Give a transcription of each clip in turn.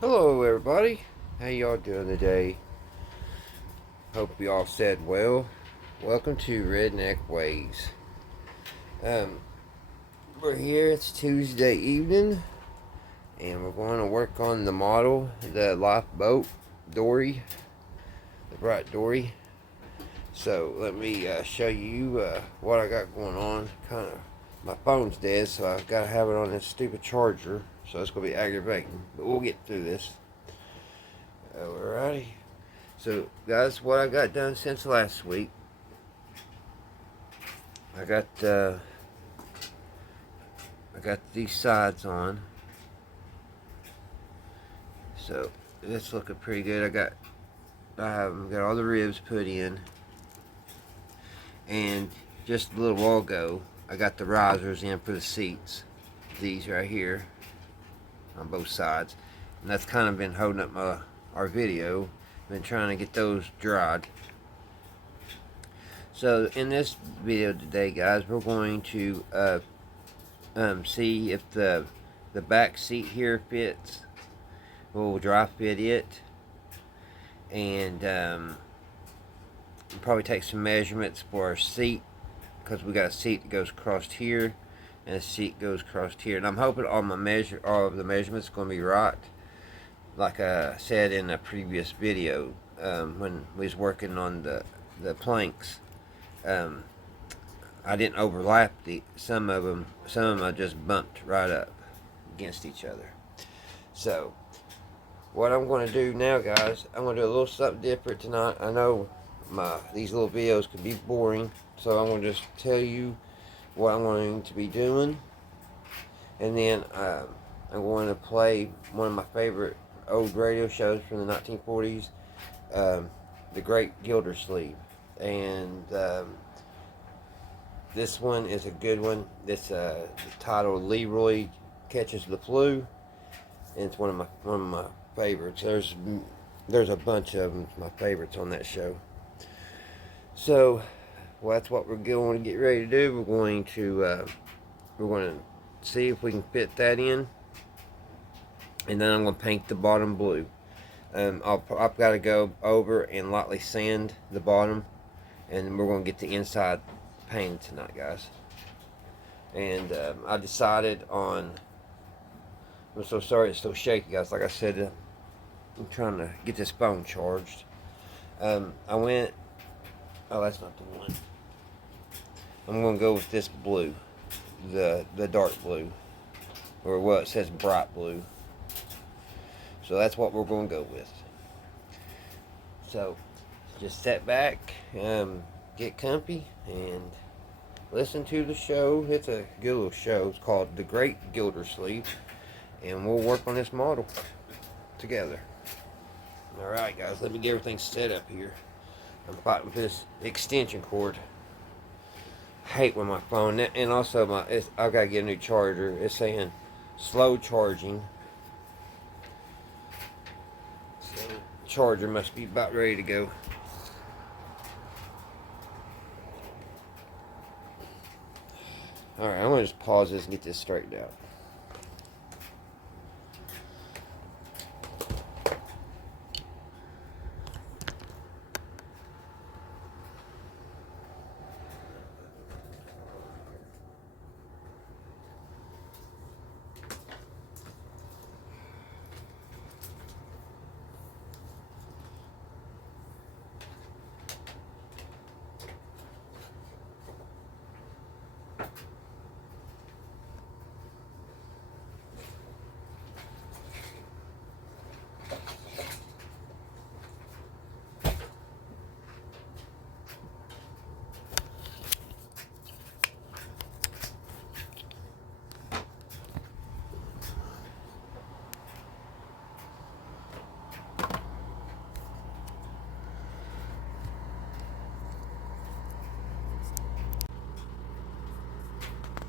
Hello everybody, how y'all doing today? Hope you all said well. Welcome to Redneck Ways. Um, we're here, it's Tuesday evening, and we're going to work on the model, the lifeboat dory, the bright dory. So let me show you what I got going on. My phone's dead, so I've got to have it on this stupid charger, so it's going to be aggravating, but we'll get through this. Alrighty. So, guys, what I got done since last week, I got these sides on. So it's looking pretty good. I have got all the ribs put in, and just a little while ago, I got the risers in for the seats. These right here on both sides, and that's kind of been holding up our video. Been trying to get those dried. So in this video today, guys, we're going to see if the back seat here fits. We'll dry fit it, and probably take some measurements for our seat, because we got a seat that goes across here and a seat goes across here, and I'm hoping all of the measurements are going to be right, like I said in a previous video when we was working on the planks. I didn't overlap some of them I just bumped right up against each other. So what I'm going to do now, guys, I'm going to do a little something different tonight. I know these little videos can be boring, so I'm going to just tell you what I'm going to be doing, and then I'm going to play one of my favorite old radio shows from the 1940s, The Great Gildersleeve, and this one is a good one. This titled Leroy Catches the Flu, and it's one of my favorites. There's a bunch of them, my favorites on that show. So, well, that's what we're going to get ready to do. We're going to see if we can fit that in, and then I'm going to paint the bottom blue. I've got to go over and lightly sand the bottom, and we're going to get the inside painted tonight, guys. And I decided on. I'm so sorry it's so shaky, guys. Like I said, I'm trying to get this phone charged. I went. Oh, that's not the one. I'm going to go with this blue, the dark blue, or well, it says bright blue. So that's what we're going to go with. So just sit back, get comfy, and listen to the show. It's a good little show. It's called The Great Gildersleeve, and we'll work on this model together. Alright, guys, let me get everything set up here. I'm fighting with this extension cord. I hate when my phone, and also I've got to get a new charger. It's saying slow charging. So charger must be about ready to go. Alright, I'm going to just pause this and get this straightened out.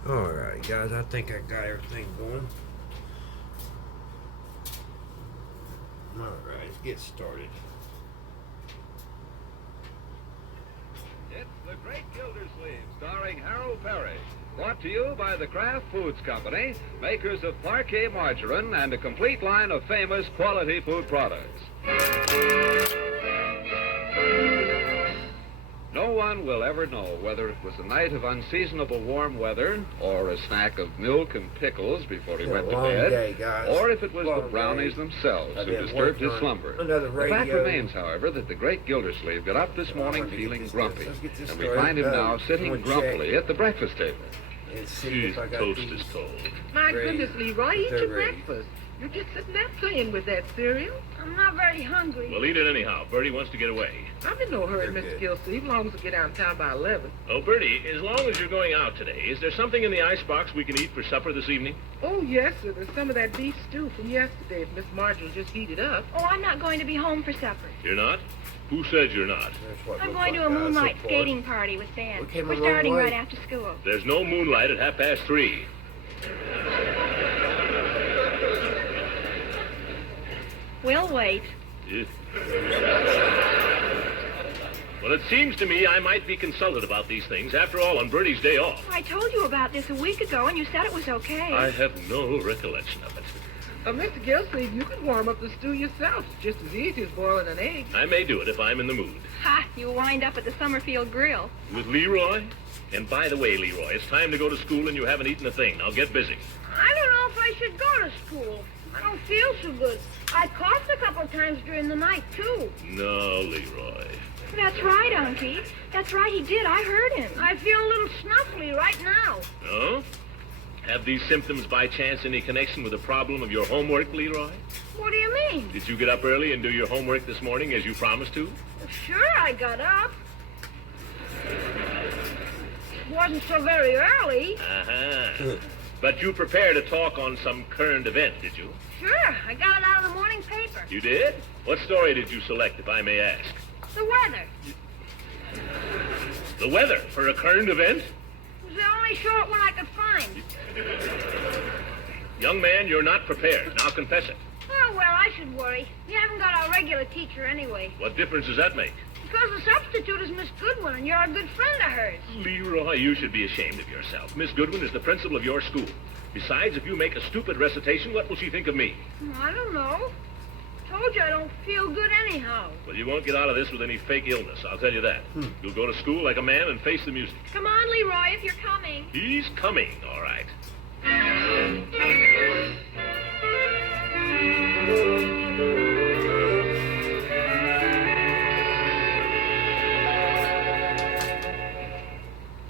Alright, guys, I think I got everything going. Alright, let's get started. It's The Great Gildersleeve, starring Harold Perry. Brought to you by the Kraft Foods Company, makers of Parquet Margarine and a complete line of famous quality food products. No one will ever know whether it was a night of unseasonable warm weather or a snack of milk and pickles before he went to bed, day, guys. or if it was Long the brownies day. themselves I've who been disturbed his working on slumber. another The fact radio. remains, however, that the great Gildersleeve got up this morning wanted to get feeling this- grumpy, let's get this and we started. find him now I'm sitting gonna grumpily check at the breakfast table. And see Jeez, if I got toast these. is cold. My Ready. goodness, Leroy, eat They're your ready. breakfast. You're just sitting there playing with that cereal. I'm not very hungry. Well, eat it anyhow. Bertie wants to get away. I'm in no hurry, They're Mr. good. Gilsey, as long as we get downtown by 11. Oh, Bertie, as long as you're going out today, is there something in the icebox we can eat for supper this evening? Oh, yes, sir. There's some of that beef stew from yesterday if Miss Marjorie just heated up. Oh, I'm not going to be home for supper. You're not? Who said you're not? That's what it I'm looks going to like, a guys, moonlight so far. skating party with Dan. We came a We're long starting way. right after school. There's no moonlight at 3:30. We'll wait. Eh. Well, it seems to me I might be consulted about these things. After all, on Bertie's day off. I told you about this a week ago, and you said it was okay. I have no recollection of it. Mr. Gilsey, you can warm up the stew yourself. It's just as easy as boiling an egg. I may do it if I'm in the mood. Ha! You wind up at the Summerfield Grill. With Leroy? And by the way, Leroy, it's time to go to school and you haven't eaten a thing. Now get busy. I don't know if I should go to school. I don't feel so good. I coughed a couple of times during the night, too. No, Leroy. That's right, Unky. That's right, he did. I heard him. I feel a little snuffly right now. No? Have these symptoms by chance any connection with the problem of your homework, Leroy? What do you mean? Did you get up early and do your homework this morning as you promised to? Sure, I got up. Wasn't so very early. Uh-huh. But you prepared a talk on some current event, did you? Sure, I got it out of the morning paper. You did? What story did you select, if I may ask? The weather. The weather for a current event? It was the only short one I could find. Young man, you're not prepared. Now confess it. Oh, well, I should worry. You haven't got our regular teacher anyway. What difference does that make? Because the substitute is Miss Goodwin, and you're a good friend of hers. Leroy, you should be ashamed of yourself. Miss Goodwin is the principal of your school. Besides, if you make a stupid recitation, what will she think of me? I don't know. Told you I don't feel good anyhow. Well, you won't get out of this with any fake illness, I'll tell you that. You'll go to school like a man and face the music. Come on, Leroy, if you're coming. He's coming, all right.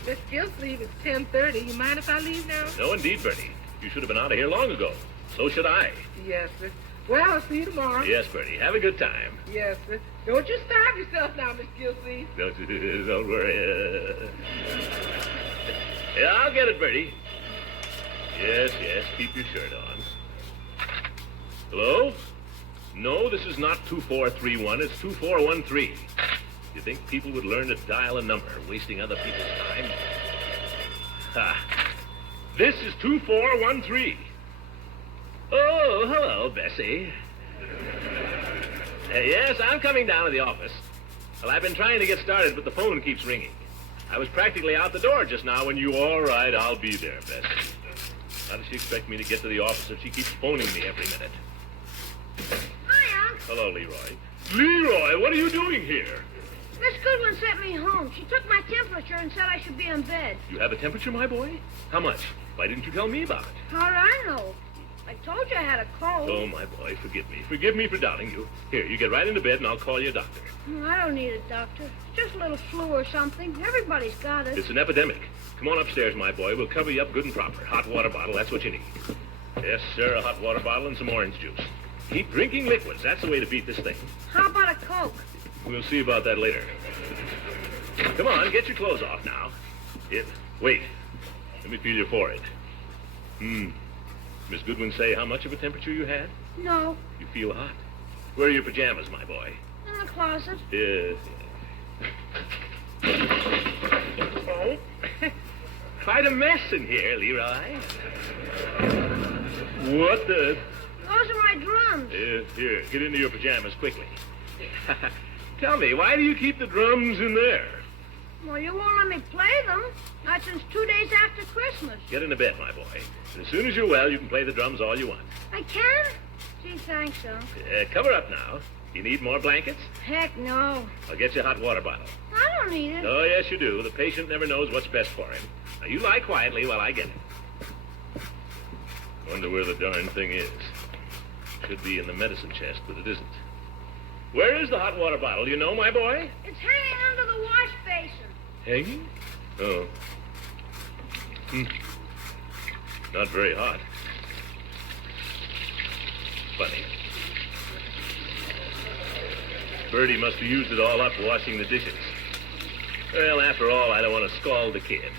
Miss Gilsey, it's 10:30. You mind if I leave now? No, indeed, Bertie. You should have been out of here long ago. So should I. Yes, sir. Well, I'll see you tomorrow. Yes, Bertie. Have a good time. Yes, sir. Don't you starve yourself now, Miss Gilsey. Don't worry. Yeah, I'll get it, Bertie. Yes, yes. Keep your shirt on. Hello? No, this is not 2431. It's 2413. You think people would learn to dial a number, wasting other people's time? Ha. This is 2413. Oh, hello, Bessie. Yes, I'm coming down to the office. Well, I've been trying to get started, but the phone keeps ringing. I was practically out the door just now when you... All right, I'll be there, Bessie. How does she expect me to get to the office if she keeps phoning me every minute? Hi, Unc. Hello, Leroy. Leroy, what are you doing here? Miss Goodwin sent me home. She took my temperature and said I should be in bed. You have a temperature, my boy? How much? Why didn't you tell me about it? How did I know? I told you I had a cold. Oh, my boy, forgive me. Forgive me for doubting you. Here, you get right into bed and I'll call you a doctor. I don't need a doctor. It's just a little flu or something. Everybody's got it. It's an epidemic. Come on upstairs, my boy. We'll cover you up good and proper. Hot water bottle, that's what you need. Yes, sir, a hot water bottle and some orange juice. Keep drinking liquids. That's the way to beat this thing. How about a Coke? We'll see about that later. Come on, get your clothes off now. Wait. Let me feel your forehead. Miss Goodwin say how much of a temperature you had? No, You feel hot. Where are your pajamas, my boy? in the closet. Yes. Oh. Quite a mess in here, Leroy. What the... Those are my drums. Here, get into your pajamas quickly. Tell me, why do you keep the drums in there? Well, you won't let me play them. Not since 2 days after Christmas. Get into bed, my boy. And as soon as you're well, you can play the drums all you want. I can? Gee, thanks, Unc. Cover up now. You need more blankets? Heck no. I'll get you a hot water bottle. I don't need it. Oh, yes, you do. The patient never knows what's best for him. Now, you lie quietly while I get it. Wonder where the darn thing is. Should be in the medicine chest, but it isn't. Where is the hot water bottle? You know, my boy? It's hanging under the wash basin. Hanging? Oh. Not very hot. Funny. Bertie must have used it all up washing the dishes. Well, after all, I don't want to scald the kid.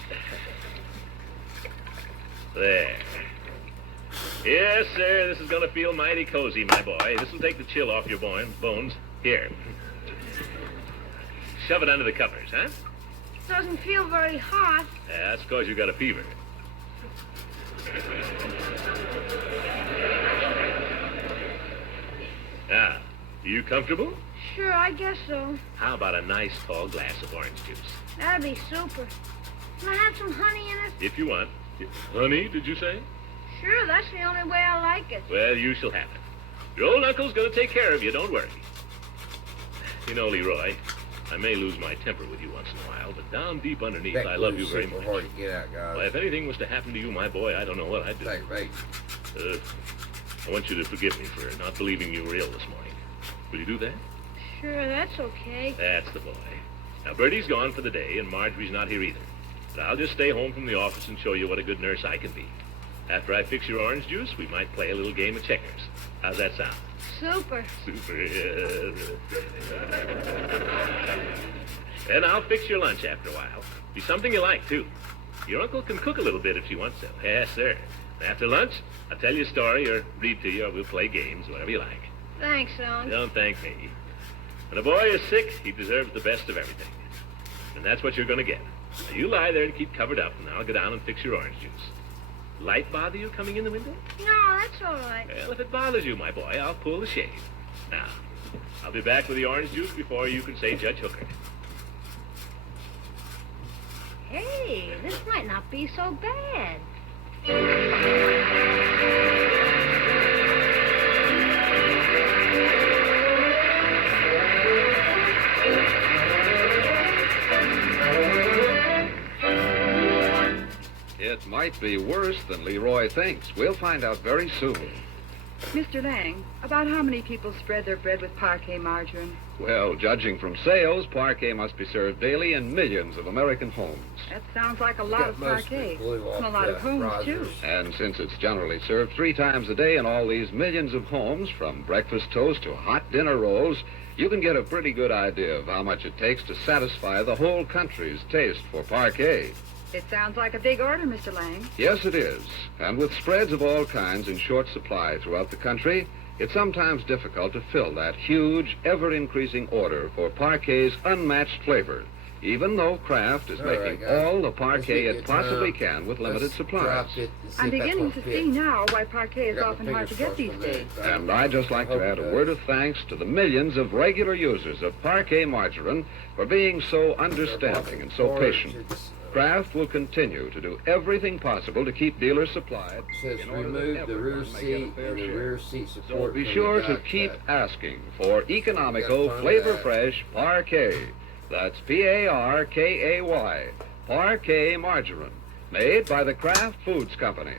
There. Yes, sir, this is going to feel mighty cozy, my boy. This will take the chill off your bones. Here. Shove it under the covers, huh? Doesn't feel very hot. Yeah, that's because you got a fever. Now, are you comfortable? Sure, I guess so. How about a nice tall glass of orange juice? That'd be super. Can I have some honey in it? If you want. Honey, did you say? Sure, that's the only way I like it. Well, you shall have it. Your old uncle's going to take care of you, don't worry. You know, Leroy, I may lose my temper with you once in a while, but down deep underneath, I love you very much. Hard to get out, guys. Well, if anything was to happen to you, my boy, I don't know what I'd do. Take right. I want you to forgive me for not believing you were ill this morning. Will you do that? Sure, that's okay. That's the boy. Now, Bertie's gone for the day, and Marjorie's not here either. But I'll just stay home from the office and show you what a good nurse I can be. After I fix your orange juice, we might play a little game of checkers. How's that sound? Super. Super. And I'll fix your lunch after a while. Be something you like, too. Your uncle can cook a little bit if she wants to. Yes, sir. After lunch, I'll tell you a story or read to you, or we'll play games, whatever you like. Thanks, Unc. Don't thank me. When a boy is sick, he deserves the best of everything. And that's what you're going to get. Now, you lie there and keep covered up, and I'll go down and fix your orange juice. Light bother you coming in the window? No, that's all right. Well, if it bothers you, my boy, I'll pull the shade. Now, I'll be back with the orange juice before you can say Judge Hooker. Hey, this might not be so bad. It might be worse than Leroy thinks. We'll find out very soon. Mr. Lang, about how many people spread their bread with parquet margarine? Well, judging from sales, parquet must be served daily in millions of American homes. That sounds like a lot of parquet. And a lot of homes, too. And since it's generally served 3 times a day in all these millions of homes, from breakfast toast to hot dinner rolls, you can get a pretty good idea of how much it takes to satisfy the whole country's taste for parquet. It sounds like a big order, Mr. Lang. Yes, it is. And with spreads of all kinds in short supply throughout the country, it's sometimes difficult to fill that huge, ever-increasing order for parquet's unmatched flavor, even though Kraft is making all the parquet it possibly can with limited supplies. I'm beginning to see now why parquet is often hard to get these days. And I'd just like to add a word of thanks to the millions of regular users of parquet margarine for being so understanding and so patient. Kraft will continue to do everything possible to keep dealers supplied. It says remove the rear seat and the rear seat support. So be sure to keep asking for economical, flavor-fresh parquet. That's P-A-R-K-A-Y, parquet margarine, made by the Kraft Foods Company.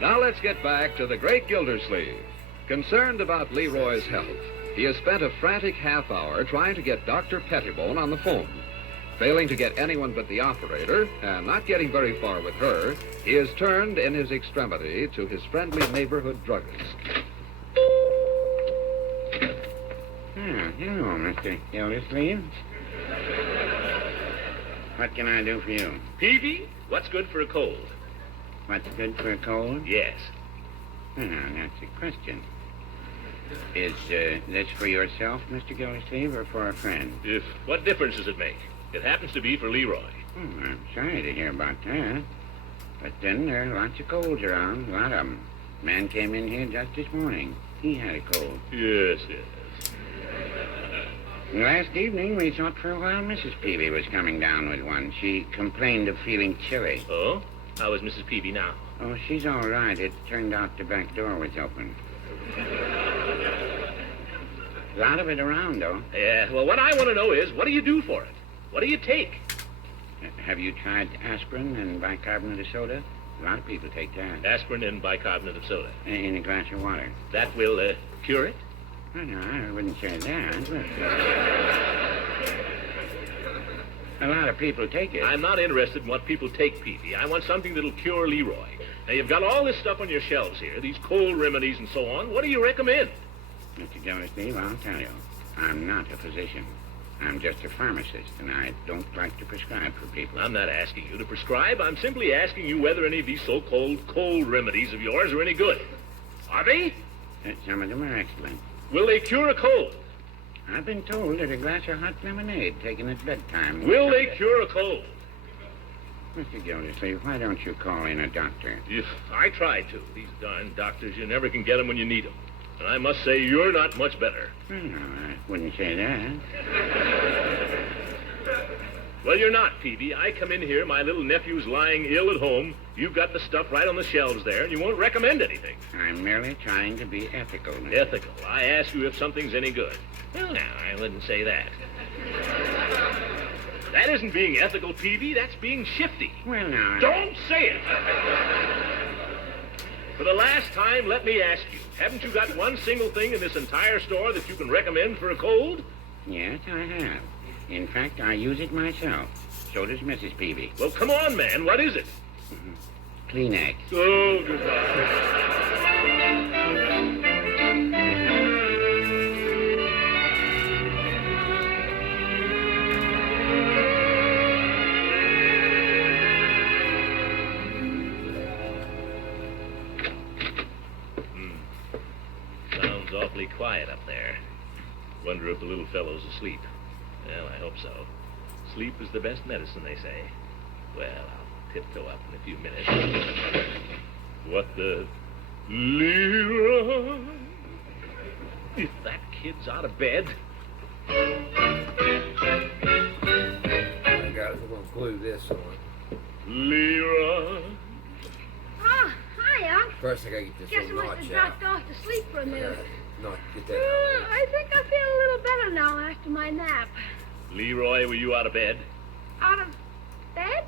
Now let's get back to the great Gildersleeve. Concerned about Leroy's health, he has spent a frantic half hour trying to get Dr. Pettibone on the phone. Failing to get anyone but the operator, and not getting very far with her, he has turned in his extremity to his friendly neighborhood druggist. Hello, Mr. Gildersleeve. What can I do for you? Peavy, what's good for a cold? What's good for a cold? Yes. That's a question. Is this for yourself, Mr. Gildersleeve, or for a friend? What difference does it make? It happens to be for Leroy. I'm sorry to hear about that. But then there are lots of colds around, a lot of them. Man came in here just this morning. He had a cold. Yes. Last evening, we thought for a while Mrs. Peavy was coming down with one. She complained of feeling chilly. Oh? How is Mrs. Peavy now? Oh, she's all right. It turned out the back door was open. A lot of it around, though. Yeah, well, what I want to know is, what do you do for it? What do you take? Have you tried aspirin and bicarbonate of soda? A lot of people take that. Aspirin and bicarbonate of soda. In a glass of water. That will cure it? Oh, no, I wouldn't say that. A lot of people take it. I'm not interested in what people take, Peavy. I want something that'll cure Leroy. Now, you've got all this stuff on your shelves here, these cold remedies and so on. What do you recommend? Mr. Gildersleeve, I'll tell you. I'm not a physician. I'm just a pharmacist, and I don't like to prescribe for people. I'm not asking you to prescribe. I'm simply asking you whether any of these so-called cold remedies of yours are any good. Are they? Some of them are excellent. Will they cure a cold? I've been told that a glass of hot lemonade taken at bedtime... Will they cure a cold? Mr. Gildersleeve, why don't you call in a doctor? I tried to. These darn doctors, you never can get them when you need them. And I must say, you're not much better. Well, no, I wouldn't say that. Well, you're not, Peavy. I come in here, my little nephew's lying ill at home. You've got the stuff right on the shelves there, and you won't recommend anything. I'm merely trying to be ethical. Ethical. I ask you if something's any good. Well, now, I wouldn't say that. That isn't being ethical, Peavy. That's being shifty. Well, now... Don't say it! For the last time, let me ask you, haven't you got one single thing in this entire store that you can recommend for a cold? Yes, I have. In fact, I use it myself. So does Mrs. Peavy. Well, come on, man. What is it? Kleenex. Oh, goodbye. Sounds awfully quiet up there. Wonder if the little fellow's asleep. Well, I hope so. Sleep is the best medicine, they say. Well, I'll tiptoe up in a few minutes. What the... Leroy? If that kid's out of bed... I got it. We're going to glue this on. Leroy? Oh, hi, Unc. First, I got to get this Guess I little must notch have out. dropped off to sleep for a minute. Get that out. I think I feel a little better now after my nap. Leroy, were you out of bed? Out of bed?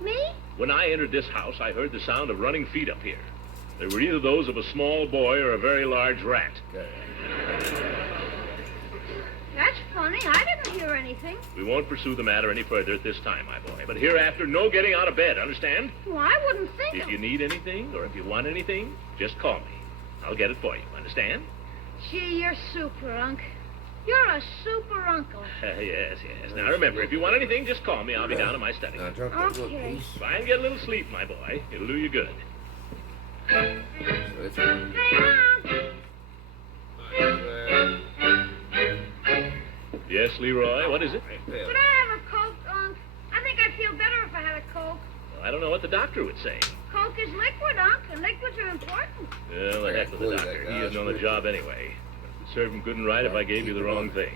Me? When I entered this house, I heard the sound of running feet up here. They were either those of a small boy or a very large rat. Okay. That's funny. I didn't hear anything. We won't pursue the matter any further at this time, my boy. But hereafter, no getting out of bed, understand? Well, I wouldn't think If of... you need anything or if you want anything, just call me. I'll get it for you, understand? Gee, you're super, Unc. You're a super uncle. Yes. Now remember, if you want anything, just call me. I'll be down in my study. Now, drop that little Okay. piece. Try and get a little sleep, my boy. It'll do you good. So it's one. Hey, Unc. Yes, Leroy, what is it? Could I have a Coke, Unc? I think I'd feel better if I had a Coke. Well, I don't know what the doctor would say. Coke is liquid, Unc, and liquids are important. Well, the heck with the doctor. He isn't on the job anyway. It'd serve him good and right if I gave you the wrong thing.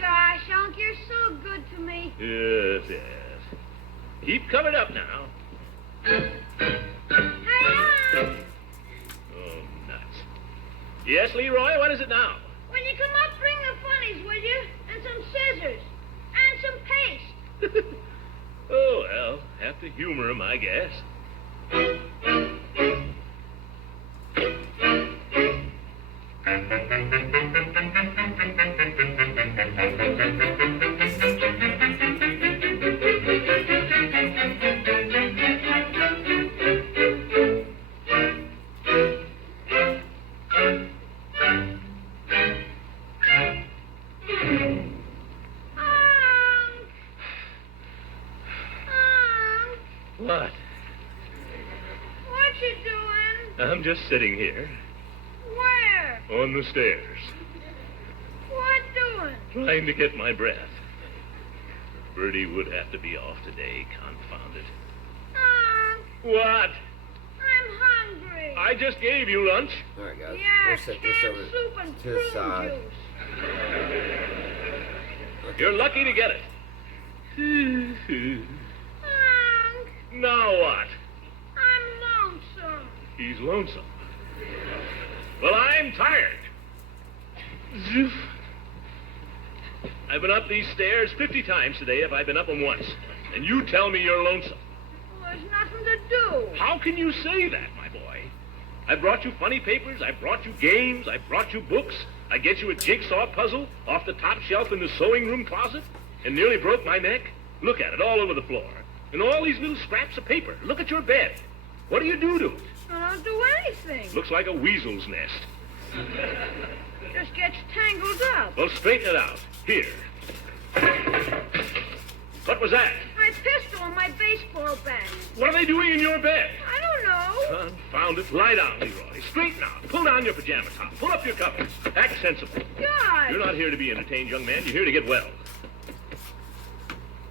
Gosh, Unc, you're so good to me. Yes. Keep coming up now. Hey, Unc! Oh, nuts. Yes, Leroy, what is it now? When you come up, bring the funnies, will you? And some scissors. And some paste. Oh, well, have to humor him, I guess. What? What you doing? I'm just sitting here Where? on the stairs, What doing? trying to get my breath. Bertie would have to be off today, confound it. What? I'm hungry. I just gave you lunch. All right, guys. Yeah, We'll set this canned over soup and to the prune side. juice. You're lucky to get it. Unc, Now what? I'm lonesome. He's lonesome. Well, I'm tired. Zoof. I've been up these stairs 50 times today if I've been up them once. And you tell me you're lonesome. Well, there's nothing to do. How can you say that, my boy? I brought you funny papers, I brought you games, I brought you books. I get you a jigsaw puzzle off the top shelf in the sewing room closet and nearly broke my neck. Look at it all over the floor. And all these little scraps of paper. Look at your bed. What do you do to it? I don't do anything. Looks like a weasel's nest. Just gets tangled up. Well, straighten it out. Here. What was that? My pistol and my baseball bat. What are they doing in your bed? I don't know. Confound it. Lie down, Leroy. Straighten out. Pull down your pajama top. Pull up your covers. Act sensible. God. You're not here to be entertained, young man. You're here to get well.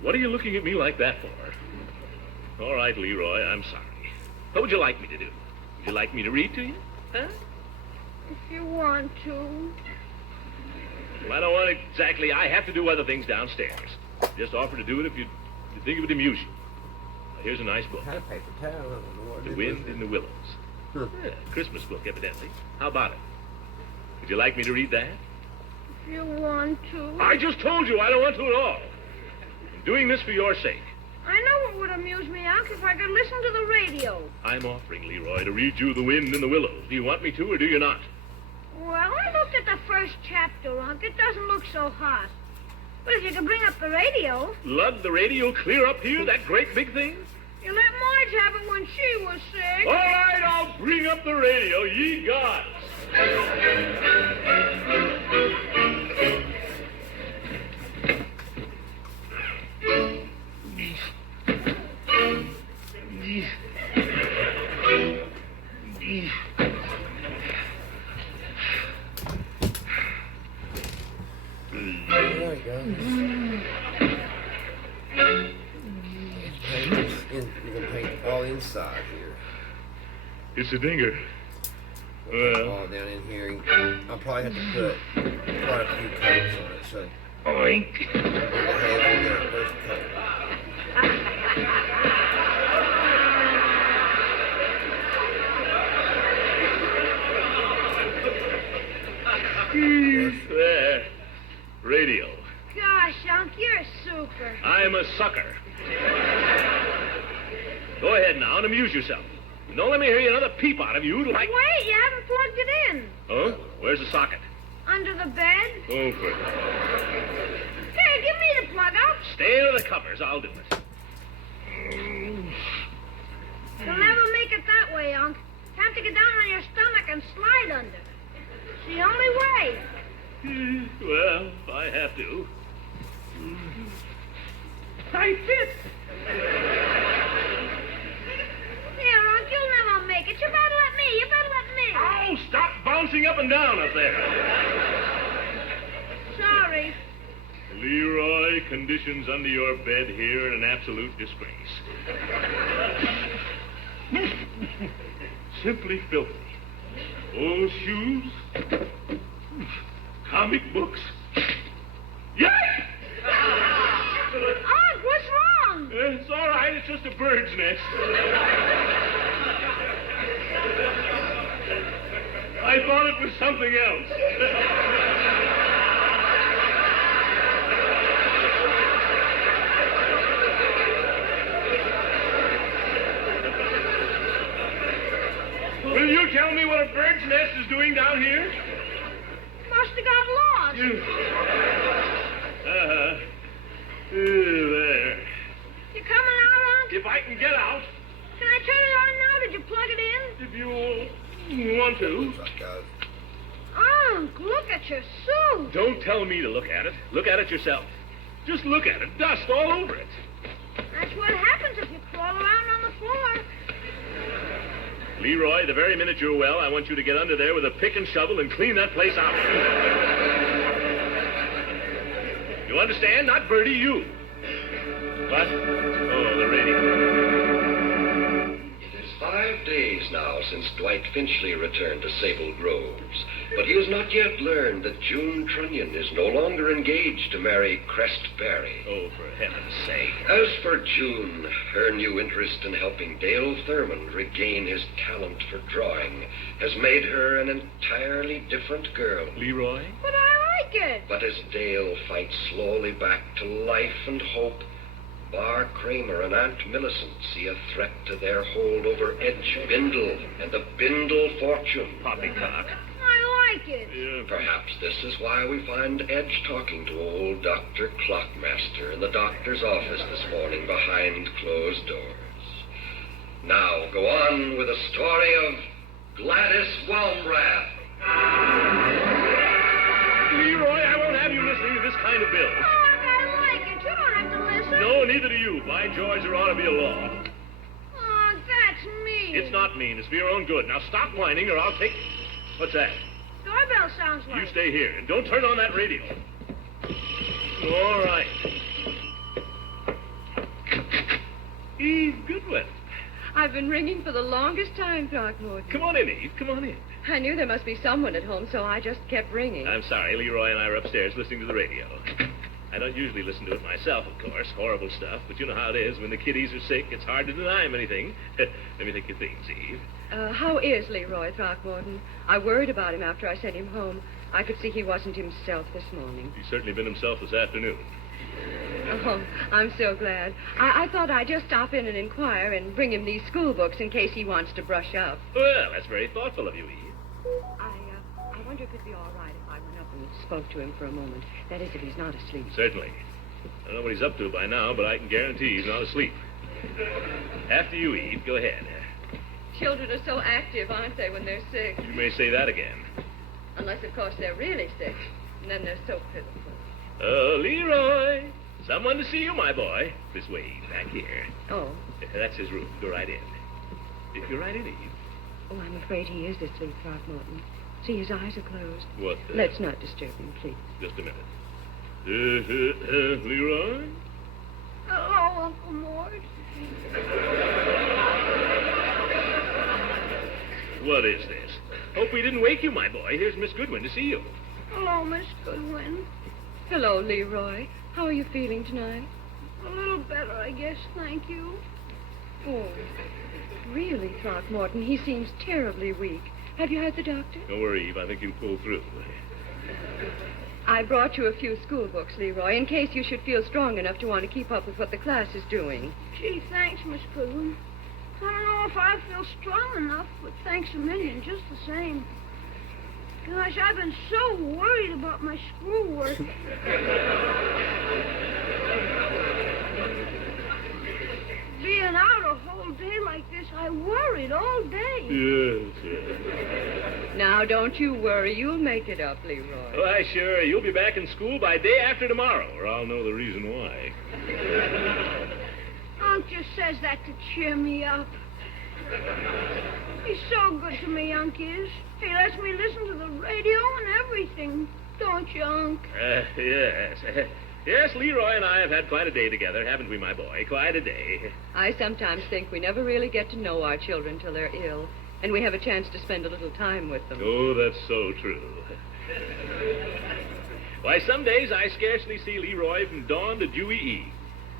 What are you looking at me like that for? All right, Leroy, I'm sorry. What would you like me to do? Would you like me to read to you? Huh? If you want to. Well, I don't want exactly. I have to do other things downstairs. Just offer to do it if you think it would amuse you. Now, here's a nice book. Had a paper towel. I don't know what The it Wind was. in the Willows. Yeah, Christmas book, evidently. How about it? Would you like me to read that? If you want to. I just told you I don't want to at all. I'm doing this for your sake. I know what would amuse me, Unc, if I could listen to the radio. I'm offering, Leroy, to read you The Wind in the Willows. Do you want me to or do you not? Well, I looked at the first chapter, Unc. It doesn't look so hot. But if you could bring up the radio, Lug the radio clear up here, that great big thing? you let Marge have it when she was sick. All right, I'll bring up the radio, ye gods. There we go. Paint this in, we're gonna paint all inside here. It's a dinger. All down in here. I'll probably have to put quite a few coats on it. So Oink. we'll go ahead and get our first coat. There. Radio. Gosh, Unc, you're super. I'm a sucker. Go ahead now and amuse yourself. Don't let me hear another peep out of you like... Wait, you haven't plugged it in. Oh? Where's the socket? Under the bed. Oh, for... Here, give me the plug out. Stay under the covers. I'll do it. You'll never make it that way, Unc. Have to get down on your stomach and slide under. It's the only way. Well, if I have to. I fit. Here, Unc, you'll never make it. You better let me. You better let me. Oh, stop bouncing up and down up there. Sorry. Leroy, conditions under your bed here are an absolute disgrace. Simply filthy. Old shoes. Comic books. Yay! Unc, what's wrong? It's all right. It's just a bird's nest. I thought it was something else. Will you tell me what a bird's nest is doing down here? Must have got lost. There. You coming out, Unc? If I can get out, Can I turn it on now? Did you plug it in? if you want to. Looks like, guys. Unc, look at your suit. Don't tell me to look at it. Look at it yourself. Just look at it. Dust all over it. That's what happens if you crawl around on the floor. Leroy, the very minute you're well, I want you to get under there with a pick and shovel and clean that place out. You understand? Not Bertie, you. What? Oh, the radio. It is 5 days now since Dwight Finchley returned to Sable Groves, but he has not yet learned that June Trunnion is no longer engaged to marry Crest Barry. Oh, for heaven's sake. As for June, her new interest in helping Dale Thurmond regain his talent for drawing has made her an entirely different girl. Leroy? But I like it. But as Dale fights slowly back to life and hope, Bar Kramer and Aunt Millicent see a threat to their hold over Edge Bindle and the Bindle fortune. Poppycock. I like it. Yeah. Perhaps this is why we find Edge talking to old Dr. Clockmaster in the doctor's office this morning behind closed doors. Now go on with the story of Gladys Walmrath. Leroy, I won't have you listening to this kind of bill. I like it. You don't have to listen. No, neither do you. By George, there ought to be a law. Oh, that's mean. It's not mean. It's for your own good. Now stop whining or I'll take... What's that? Doorbell sounds like. You stay here and don't turn on that radio. All right. Eve Goodwin. I've been ringing for the longest time, Throckmorton. Come on in, Eve. Come on in. I knew there must be someone at home, so I just kept ringing. I'm sorry. Leroy and I are upstairs listening to the radio. I don't usually listen to it myself, of course. Horrible stuff. But you know how it is. When the kiddies are sick, it's hard to deny them anything. Let me think of things, Eve. How is Leroy, Throckmorton? I worried about him after I sent him home. I could see he wasn't himself this morning. He's certainly been himself this afternoon. Oh, I'm so glad. I thought I'd just stop in and inquire and bring him these school books in case he wants to brush up. Well, that's very thoughtful of you, Eve. I wonder if it'd be all right if I went up and spoke to him for a moment. That is, if he's not asleep. Certainly. I don't know what he's up to by now, but I can guarantee he's not asleep. After you, Eve. Go ahead. Children are so active, aren't they, when they're sick? You may say that again. Unless, of course, they're really sick. And then they're so pitiful. Leroy. Someone to see you, my boy. This way, Eve. Back here. Oh. That's his room. Go right in. Go right in, Eve. Oh, I'm afraid he is asleep, Throckmorton. See, his eyes are closed. What? Let's not disturb him, please. Just a minute. Leroy? Hello, Uncle Mort. What is this? Hope we didn't wake you, my boy. Here's Miss Goodwin to see you. Hello, Miss Goodwin. Hello, Leroy. How are you feeling tonight? A little better, I guess, thank you. Oh, really, Throckmorton, he seems terribly weak. Have you had the doctor? Don't worry, Eve. I think you'll pull through. I brought you a few school books, Leroy, in case you should feel strong enough to want to keep up with what the class is doing. Gee, thanks, Miss Goodwin. I don't know if I feel strong enough, but thanks a million, just the same. Gosh, I've been so worried about my schoolwork. Being out a whole day like this, I worried all day. Yes. Now, don't you worry. You'll make it up, Leroy. Why, sure. You'll be back in school by day after tomorrow, or I'll know the reason why. Unc just says that to cheer me up. He's so good to me, Unc is. He lets me listen to the radio and everything. Don't you, Unc? Yes. Yes, Leroy and I have had quite a day together, haven't we, my boy? Quite a day. I sometimes think we never really get to know our children till they're ill, and we have a chance to spend a little time with them. Oh, that's so true. Why, some days I scarcely see Leroy from dawn to dewy eve.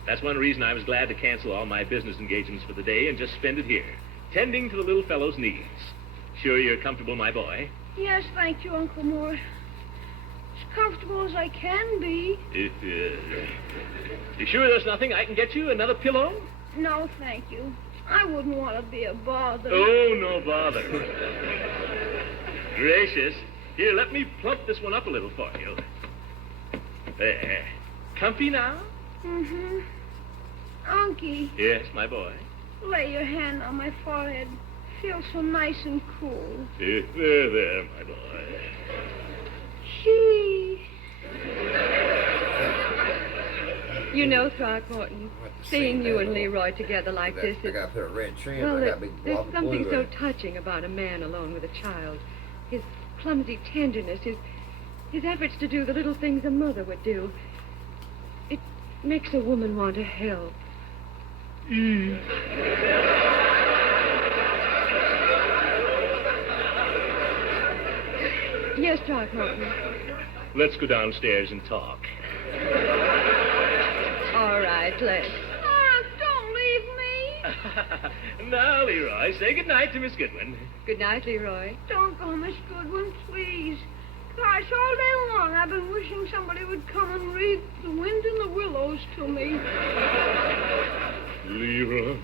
That's one reason I was glad to cancel all my business engagements for the day and just spend it here, tending to the little fellow's needs. Sure you're comfortable, my boy? Yes, thank you, Uncle Mort. As comfortable as I can be. You sure there's nothing I can get you? Another pillow? No, thank you. I wouldn't want to be a bother. Oh, no bother. Gracious. Here, let me plump this one up a little for you. There. Comfy now? Mm-hmm. Unky, Yes, my boy. lay your hand on my forehead. Feels so nice and cool. There, my boy. Gee. You know, Throckmorton, seeing you and Leroy together like this I is... gotta put a red trim. Well, I got a big there's blob of something blue so in it. touching about a man alone with a child. His clumsy tenderness, his efforts to do the little things a mother would do. makes a woman want to help. Yes, Throckmorton. Let's go downstairs and talk. All right, let's. Don't leave me. Now, Leroy, say goodnight to Miss Goodwin. Good night, Leroy. Don't go, Miss Goodwin, please. Gosh, all day long I've been wishing somebody would come and read The Wind in the Willows to me. Leroy.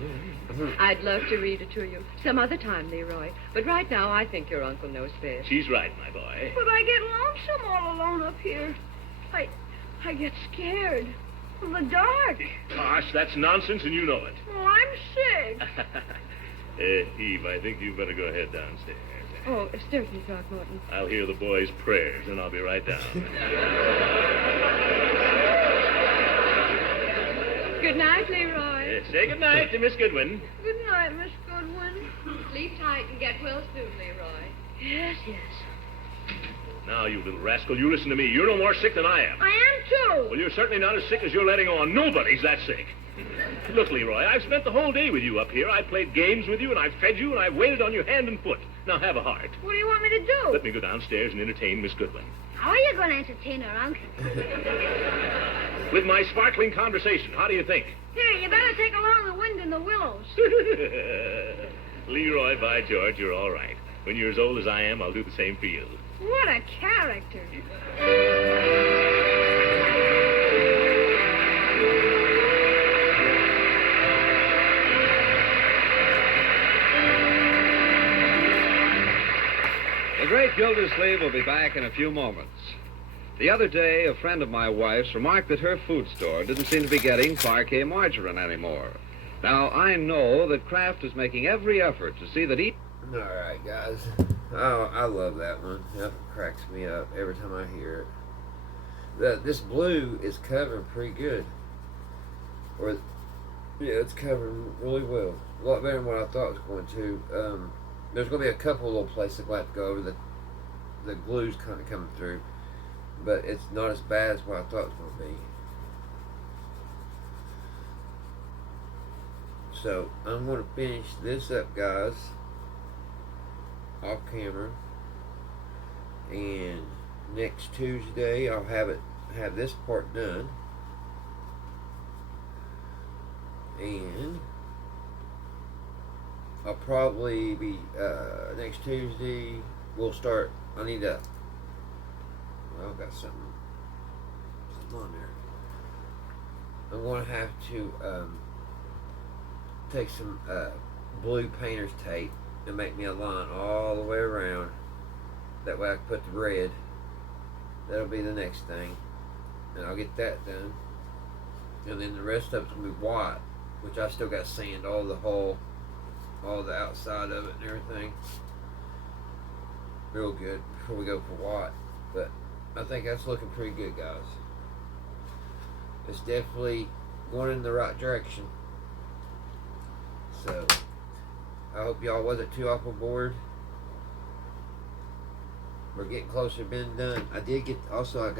I'd love to read it to you some other time, Leroy. But right now, I think your uncle knows best. She's right, my boy. But I get lonesome all alone up here. I get scared of the dark. Gosh, that's nonsense, and you know it. Oh, I'm sick. Eve, I think you better go ahead downstairs. Oh, certainly, Throckmorton. I'll hear the boys' prayers, and I'll be right down. Good night, Leroy. Say goodnight to Miss Goodwin. Good night, Miss Goodwin. Sleep tight and get well soon, Leroy. Yes. Now, you little rascal, you listen to me. You're no more sick than I am. I am, too. Well, you're certainly not as sick as you're letting on. Nobody's that sick. Look, Leroy, I've spent the whole day with you up here. I've played games with you, and I've fed you, and I've waited on your hand and foot. Now, have a heart. What do you want me to do? Let me go downstairs and entertain Miss Goodwin. How are you going to entertain her, Unc? With my sparkling conversation. How do you think? Here, you better take along The Wind in the Willows. Leroy, by George, you're all right. When you're as old as I am, I'll do the same for you. What a character. The Great Gildersleeve will be back in a few moments. The other day, a friend of my wife's remarked that her food store didn't seem to be getting parquet margarine anymore. Now, I know that Kraft is making every effort to see that each... All right, guys. Oh, I love that one. That cracks me up every time I hear it. This blue is covering pretty good. Or, yeah, it's covering really well. A lot better than what I thought it was going to. There's going to be a couple little places we'll have to go over. The glue's kind of coming through. But it's not as bad as what I thought it was going to be. So, I'm going to finish this up, guys, off camera. And next Tuesday, I'll have this part done. And I'll probably be, next Tuesday, we'll start, I need to, well, I've got something on there. I'm going to have to, take some, blue painter's tape and make me a line all the way around. That way I can put the red. That'll be the next thing. And I'll get that done. And then the rest of it's going to be white, which I still got to sand all the hull, all the outside of it and everything. Real good before we go for white. But I think that's looking pretty good, guys. It's definitely going in the right direction. So I hope y'all wasn't too off board. We're getting closer to being done. I did get, also I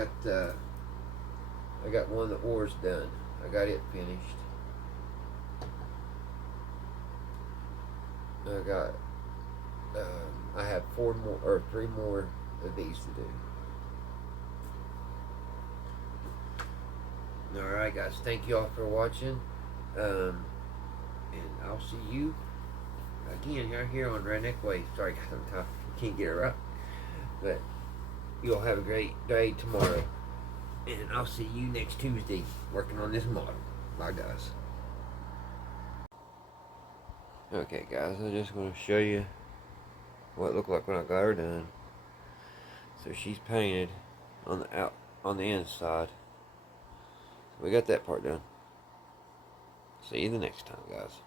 got one of the oars done. I got it finished. I have 3 more of these to do. Alright guys, thank you all for watching. And I'll see you again here on Redneck Way. Sorry guys, I'm tough. Can't get it right. But you'll have a great day tomorrow. And I'll see you next Tuesday working on this model. Bye guys. Okay guys, I'm just going to show you what it looked like when I got her done. So she's painted on the inside. We got that part done. See you the next time, guys.